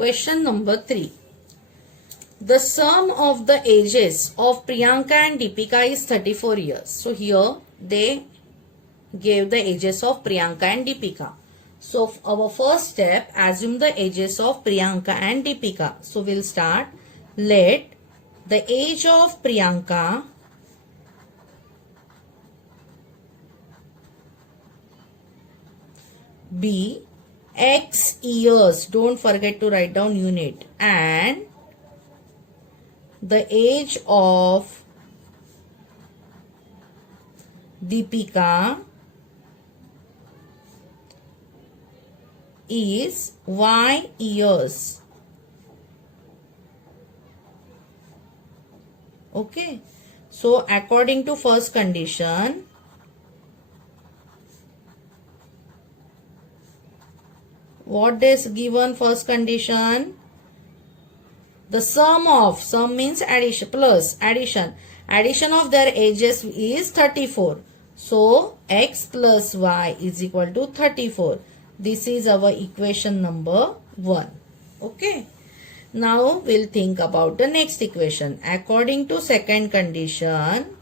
Question number 3. The sum of the ages of Priyanka and Deepika is 34 years. So here they gave the ages of Priyanka and Deepika. So our first step, assume the ages of Priyanka and Deepika. So we'll start. Let the age of Priyanka be X years. Don't forget to write down unit. And the age of Deepika is Y years. Okay. So according to first condition, what is given first condition? The sum means addition, plus addition of their ages is 34. So X plus Y is equal to 34. This is our equation number 1. Okay. Now we'll think about the next equation. According to second condition,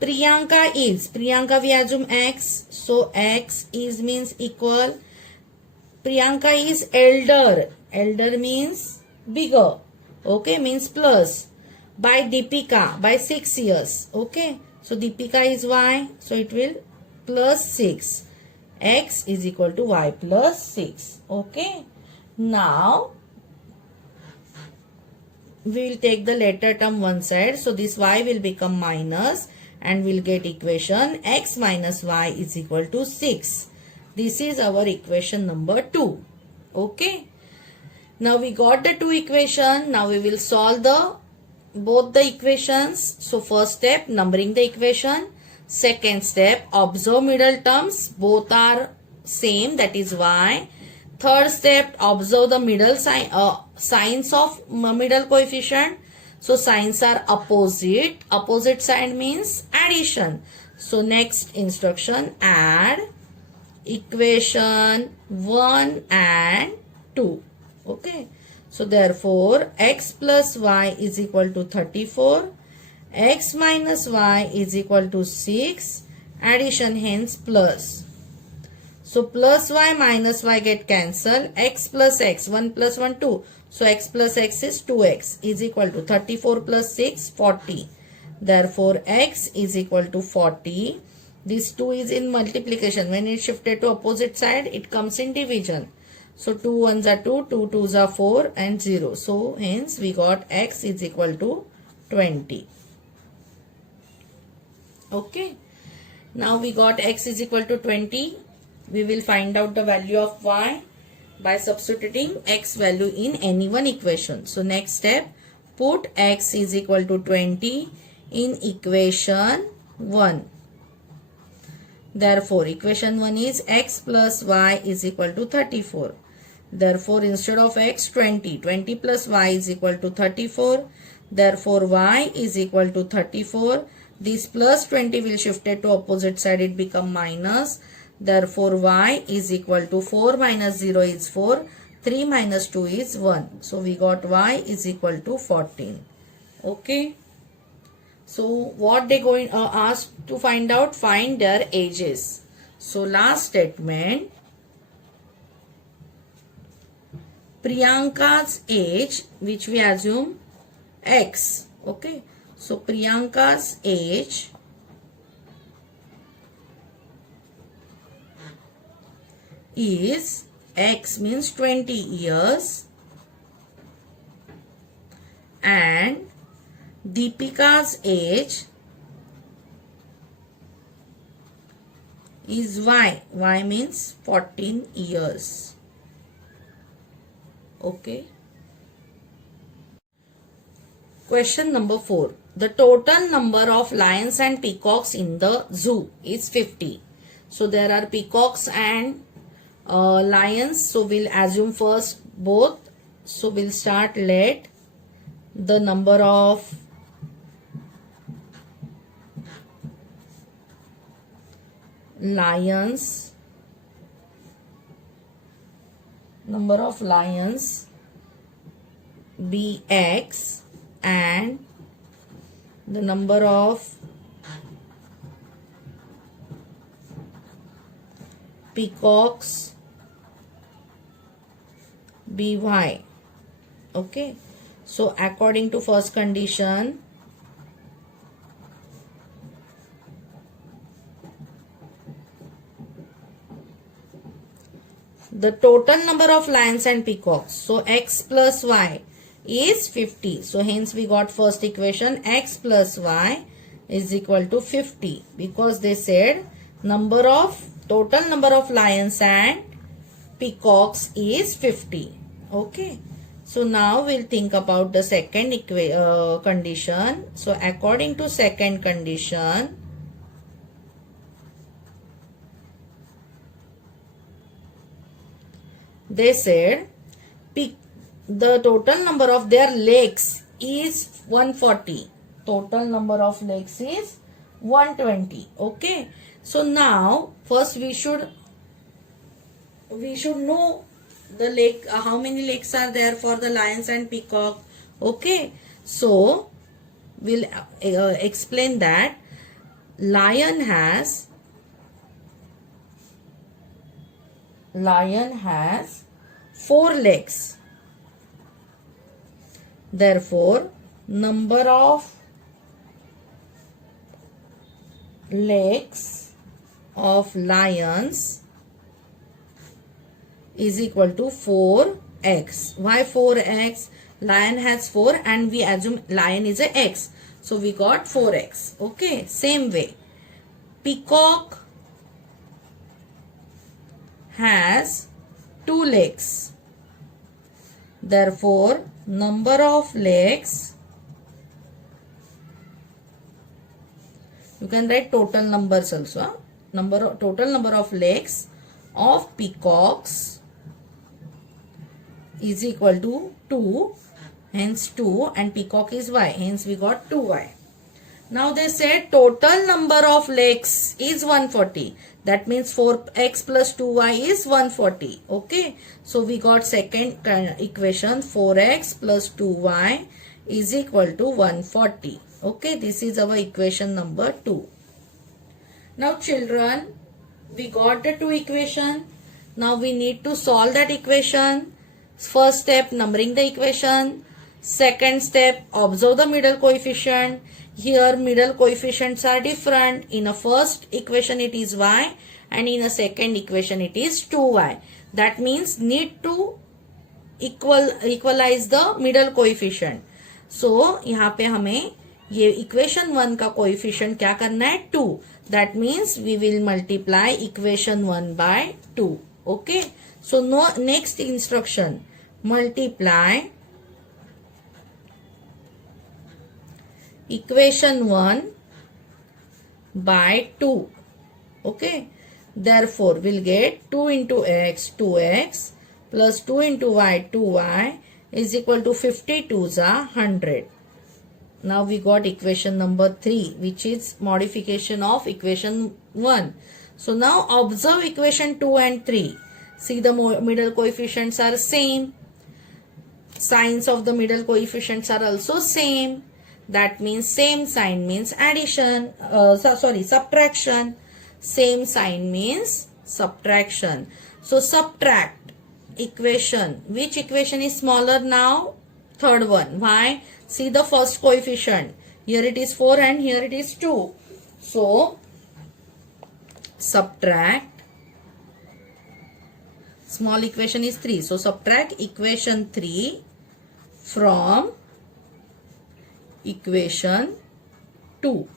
Priyanka we assume X. So X is means equal. Priyanka is elder. Elder means bigger. Okay, means plus. By Deepika, by 6 years. Okay, so Deepika is Y. So it will plus 6. X is equal to Y plus 6. Okay. Now we will take the latter term one side. So this Y will become minus. And we'll get equation X minus Y is equal to 6. This is our equation number 2. Okay. Now we got the two equation. Now we will solve both the equations. So first step, numbering the equation. Second step, observe middle terms. Both are same, that is Y. Third step, observe the middle signs of middle coefficient. So signs are opposite. Opposite sign means addition. So next instruction, add equation 1 and 2. Okay. So therefore X plus Y is equal to 34. X minus Y is equal to 6. Addition hence plus. So plus Y minus Y get cancelled. X plus X, 1 plus 1 2. So X plus X is 2X is equal to 34 plus 6, 40. Therefore, X is equal to 40. This 2 is in multiplication. When it shifted to opposite side, it comes in division. So 2 1s are 2, 2 2s are 4 and 0. So hence we got X is equal to 20. Okay. Now we got X is equal to 20. We will find out the value of Y by substituting X value in any one equation. So next step, put X is equal to 20 in equation 1. Therefore, equation 1 is X plus Y is equal to 34. Therefore, instead of X, 20. 20 plus Y is equal to 34. Therefore, Y is equal to 34. This plus 20 will shift it to opposite side. It become minus. Therefore, Y is equal to 4 minus 0 is 4. 3 minus 2 is 1. So, we got Y is equal to 14. Okay. So, what they going ask to find out? Find their ages. So, last statement. Priyanka's age, which we assume X. Okay. So, Priyanka's age is X means 20 years and Deepika's age is Y. Y means 14 years. Okay. Question number 4. The total number of lions and peacocks in the zoo is 50. So there are peacocks and lions. So we'll assume first both. So we'll start, let the number of lions, be X, and the number of peacocks be Y. Okay, so according to first condition, the total number of lions and peacocks, so X plus Y is 50. So hence we got first equation, X plus Y is equal to 50, because they said total number of lions and peacocks is 50. Okay, so now we'll think about the second condition. So according to second condition, they said the total number of their legs is 140. Total number of legs is 120. Okay, so now first we should know the leg, how many legs are there for the lions and peacock. Okay, so we'll explain that. Lion has 4 legs. Therefore, number of legs of lions is equal to 4x. Why 4x? Lion has 4 and we assume lion is a x. So we got 4x. Okay, same way. Peacock has 2 legs. Therefore, number of legs, you can write total numbers also. Total number of legs of peacocks is equal to 2, hence 2, and peacock is y, hence we got 2y. Now they said total number of legs is 140. That means 4x plus 2y is 140. Okay, so we got second equation, 4x plus 2y is equal to 140. Okay, this is our equation number 2. Now children, we got the 2 equation. Now we need to solve that equation. First step, numbering the equation. Second step, observe the middle coefficient. Here middle coefficients are different. In a first equation it is y and in a second equation it is 2y. That means need to equalize the middle coefficient. So यहाँ पे हमें ये equation 1 का coefficient क्या करना है 2. That means we will multiply equation 1 by 2. Okay. So next instruction, multiply equation 1 by 2. Okay. Therefore, we'll get 2 into x, 2x, plus 2 into y, 2y is equal to 52 is 100. Now we got equation number 3, which is modification of equation 1. So now observe equation 2 and 3. See, the middle coefficients are same. Signs of the middle coefficients are also same. That means same sign means addition, subtraction. Same sign means subtraction. So subtract equation. Which equation is smaller now? Third one. Why? See the first coefficient. Here it is 4 and here it is 2. So subtract. Small equation is 3. So subtract equation 3 from equation 2.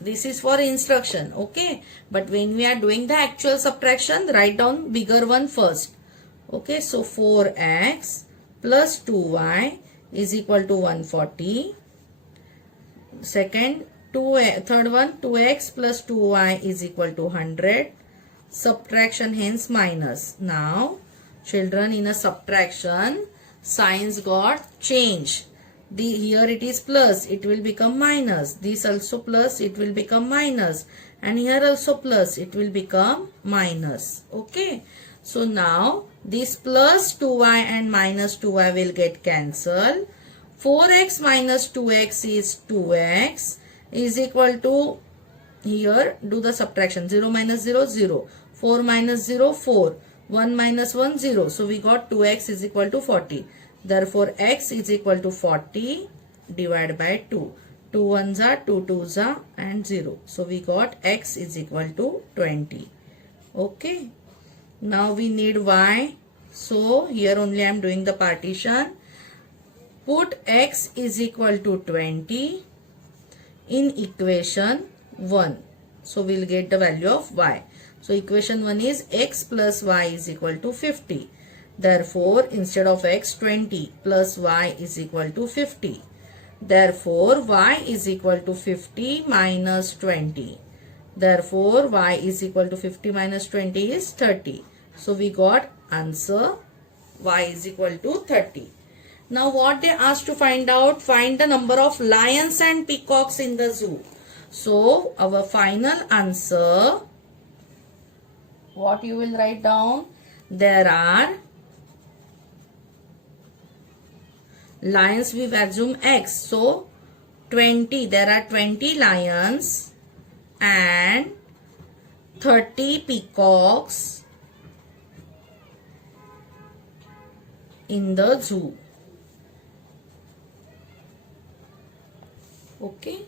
This is for instruction, okay? But when we are doing the actual subtraction, write down bigger one first. Okay, so 4x plus 2y is equal to 140. Third one, 2x plus 2y is equal to 100. Subtraction, hence minus. Now, children, in a subtraction, signs got changed. here it is plus, it will become minus. This also plus, it will become minus. And here also plus, it will become minus. Okay. So now this plus 2y and minus 2y will get cancelled. 4x minus 2x is 2x is equal to, here do the subtraction, 0 minus 0, 0. 4 minus 0, 4. 1 minus 1, 0. So we got 2x is equal to 40. Therefore x is equal to 40 divided by 2. 2 ones are 2 twos are and 0. So we got x is equal to 20. Okay. Now we need y. So here only I am doing the partition. Put x is equal to 20 in equation 1. So we will get the value of y. So equation 1 is x plus y is equal to 50. Therefore instead of x, 20 plus y is equal to 50. Therefore y is equal to 50 minus 20. Therefore y is equal to 50 minus 20 is 30. So we got answer y is equal to 30. Now what they asked to find out, find the number of lions and peacocks in the zoo. So our final answer, what you will write down, there are lions, we assume x. So 20, there are 20 lions and 30 peacocks in the zoo. Okay.